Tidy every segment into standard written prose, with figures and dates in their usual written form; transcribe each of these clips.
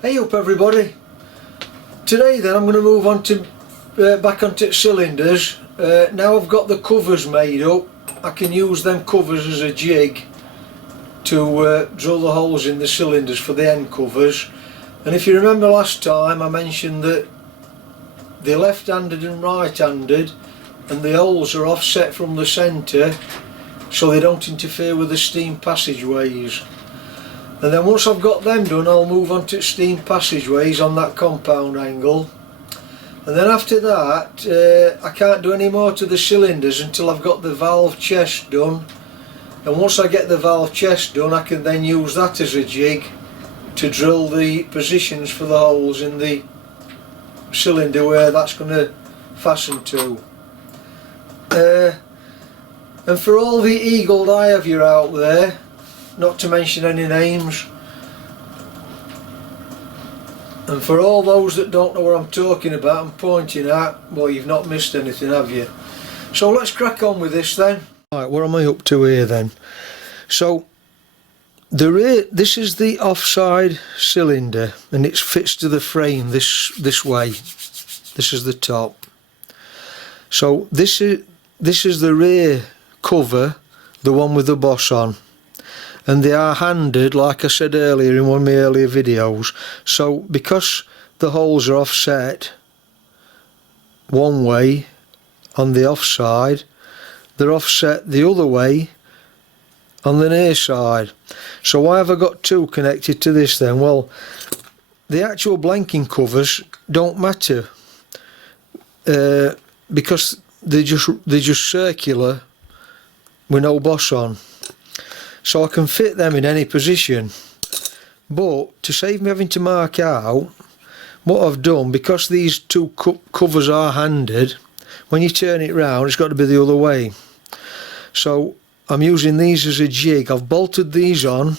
Hey up everybody. Today then I'm going to move on to back onto cylinders. Now I've got the covers made up, I can use them covers as a jig to drill the holes in the cylinders for the end covers. And if you remember last time I mentioned that they're left-handed and right-handed and the holes are offset from the centre so they don't interfere with the steam passageways. And then once I've got them done, I'll move on to steam passageways on that compound angle. And then after that, I can't do any more to the cylinders until I've got the valve chest done. And once I get the valve chest done, I can then use that as a jig to drill the positions for the holes in the cylinder where that's going to fasten to. And for all the eagle eye of you out there, not to mention any names, and for all those that don't know what I'm talking about and pointing at, well, you've not missed anything, have you? So let's crack on with this then. Right, what am I up to here then? So this is the offside cylinder and it fits to the frame this way. This is the top. So this is the rear cover, the one with the boss on. And they are handed, like I said earlier in one of my earlier videos. So because the holes are offset one way on the offside, they're offset the other way on the near side. So why have I got two connected to this then? Well, the actual blanking covers don't matter because they're just circular with no boss on. So I can fit them in any position, but to save me having to mark out, what I've done, because these two covers are handed, when you turn it round it's got to be the other way. So I'm using these as a jig. I've bolted these on,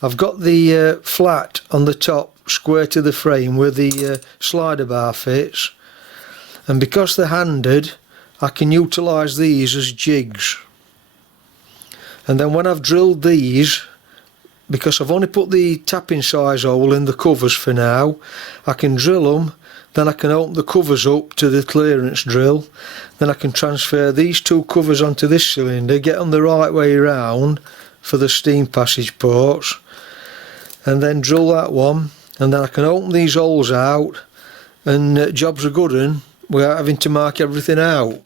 I've got the flat on the top square to the frame where the slider bar fits, and because they're handed I can utilise these as jigs. And then when I've drilled these, because I've only put the tapping size hole in the covers for now, I can drill them, then I can open the covers up to the clearance drill, then I can transfer these two covers onto this cylinder, get them the right way around for the steam passage ports, and then drill that one, and then I can open these holes out, and jobs are good un without having to mark everything out.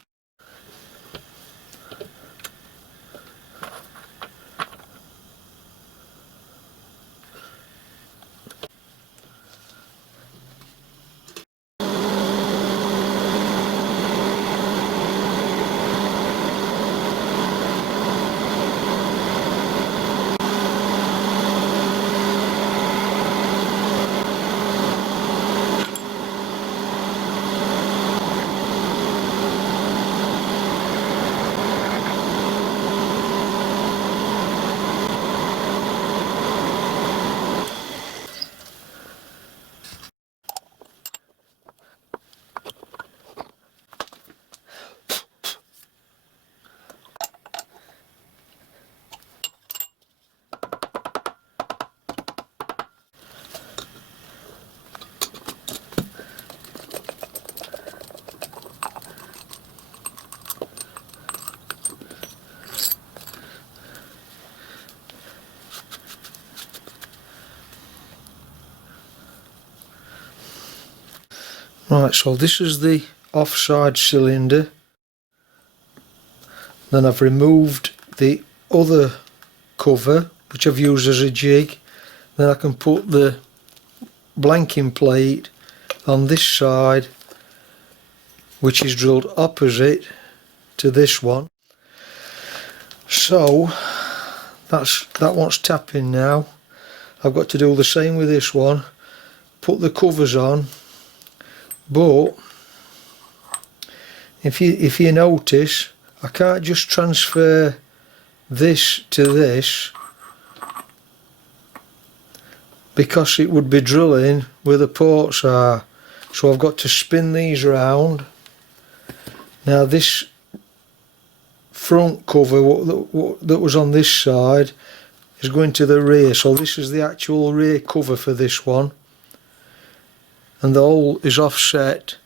Right, so this is the offside cylinder. Then I've removed the other cover, which I've used as a jig. Then I can put the blanking plate on this side, which is drilled opposite to this one. So that one's tapping now. I've got to do the same with this one. Put the covers on. But if you notice, I can't just transfer this to this because it would be drilling where the ports are. So I've got to spin these round. Now this front cover that was on this side is going to the rear, so this is the actual rear cover for this one. and the hole is offset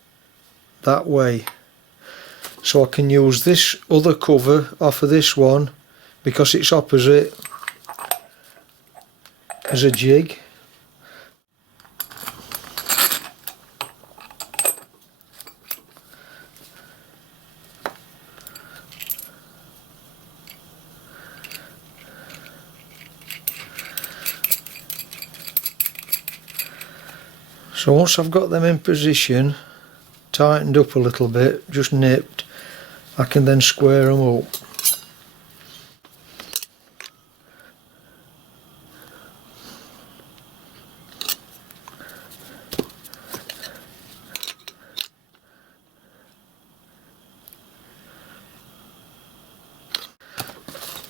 that way, so I can use this other cover off of this one because it's opposite as a jig. So once I've got them in position, tightened up a little bit, just nipped, I can then square them up.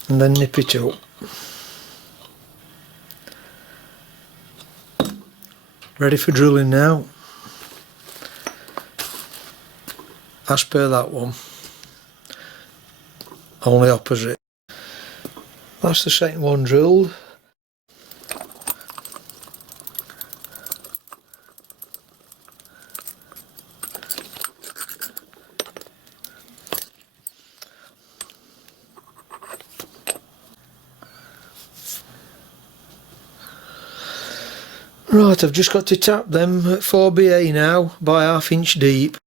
And then nip it up. Ready for drilling now, as per that one, only opposite. That's the second one drilled. Right, I've just got to tap them at 4BA now by 1/2 inch deep.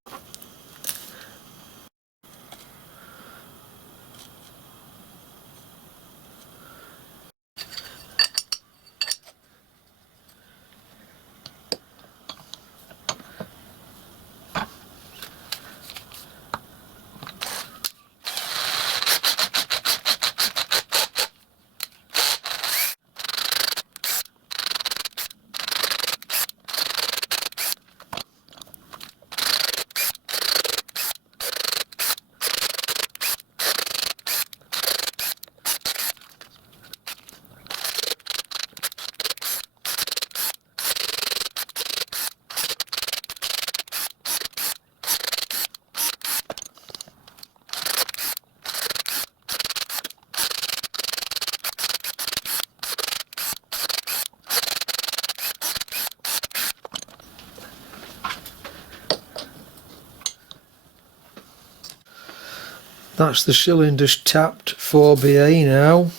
That's the cylinders tapped 4BA now.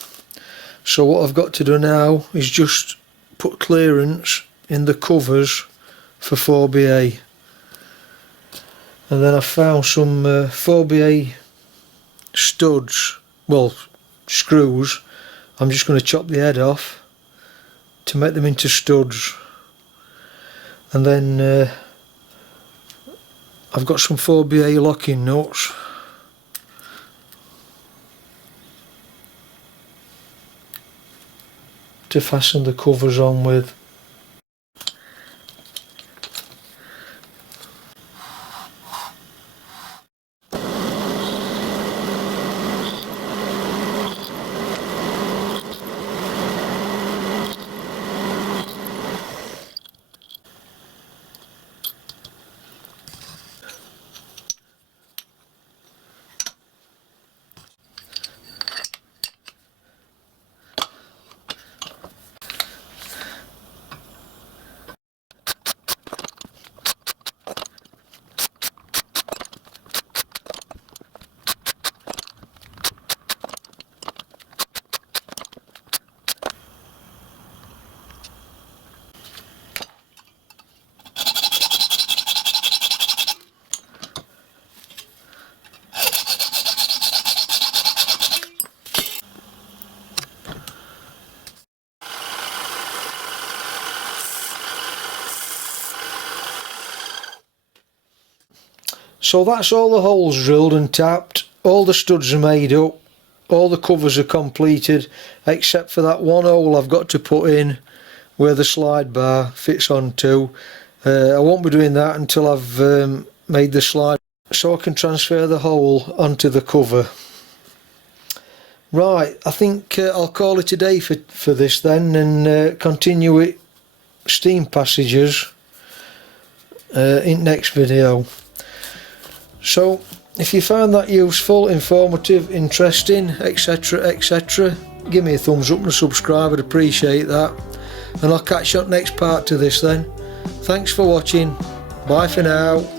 So what I've got to do now is just put clearance in the covers for 4BA. And then I found some 4BA studs, well, screws. I'm just going to chop the head off to make them into studs. And then I've got some 4BA locking nuts. To fasten the covers on with. So that's all the holes drilled and tapped, all the studs are made up, all the covers are completed, except for that one hole I've got to put in where the slide bar fits onto. I won't be doing that until I've made the slide, so I can transfer the hole onto the cover. Right, I think I'll call it a day for this then, and continue it steam passages in next video. So if you found that useful, informative, interesting, etc, etc, give me a thumbs up and a subscribe, I'd appreciate that. And I'll catch you on the next part to this then. Thanks for watching. Bye for now.